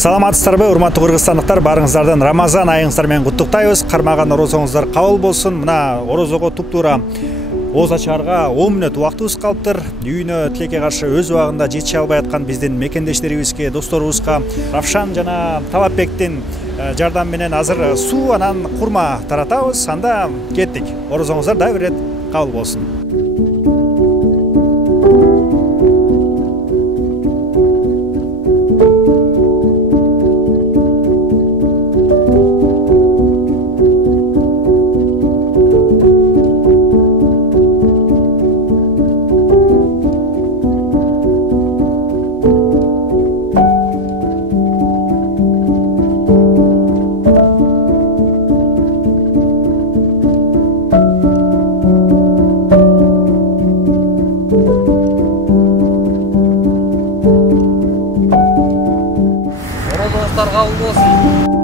Саламатсыздарбы, урматтуу кыргызстандыктар, барыңыздардан Рамазан айыңыздар менен куттуктайбыз. Кармаган орозоңуздар кабыл болсун. Мына орозого туп-туура ооз ачаарга 10 мүнөт убактыбыз калыптыр. Үйүнө тилекке каршы өз убагында жетише албай аткан биздин мекендештерибизге, досторубузга Равшан жана Талапбектин жардамы менен азыр суу анан курма таратабыз. Анда кеттик. Орозоңуздар дагы бир рет кабыл болсун. Кабыл болсын.